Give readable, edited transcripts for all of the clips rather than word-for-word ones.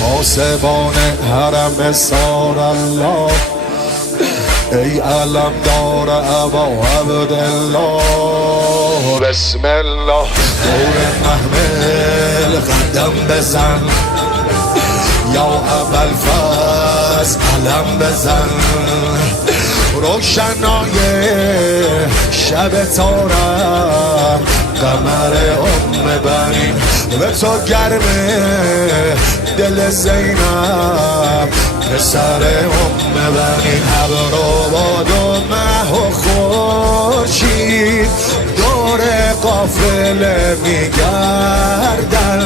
پاسبان حرم سار الله، ای علم دار ابا عبدالله. بسم الله دور محمل قدم بزن، یا ابوالفضل علم بزن. روشنای شب تارم قمر بنین، به تو گرمه دل زینب پسر بنین. ابر و باد و مه و خورشید دور قافله میگردن.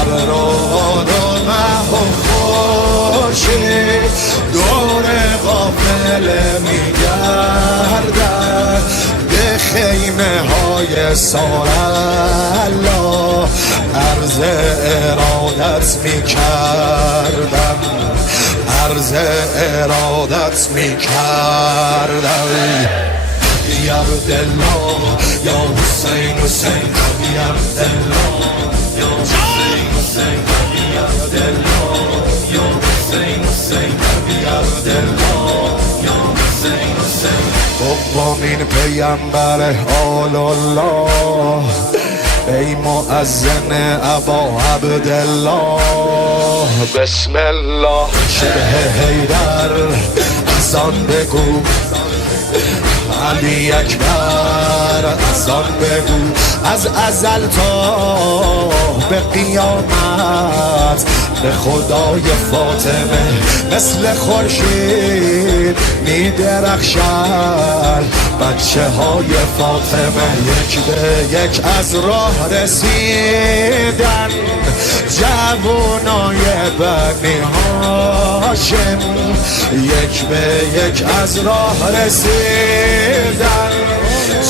ابر و باد و مه و خورشید دور قافله میگردن. به خیمه های سارالله عرض ارادت میکردم، عرض ارادت میکردم. یا عبدالله یا حسین حسین یا عبدالله یا حسین حسین یا عبدالله یا حسین حسین یا عبدالله یا حسین حسین. قوامین پیامبر آل الله، ای مؤذن ابا عبدالله. بسم الله شبه حیدر از آن بگو، علی اکبر از آن بگو. از ازل تا به قیامت به خدای فاطمه مثل خورشید میدرخشن بچه های فاطمه. یک به یک از راه رسیدن جوانای بنی هاشم، یک به یک از راه رسیدن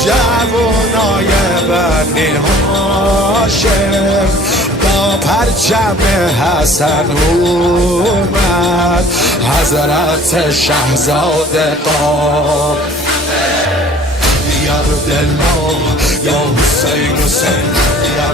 جوانای بنی هاشم. با پرچم حسن اومد حضرت شهزاده قام. یا عبدالله یا حسین حسین یا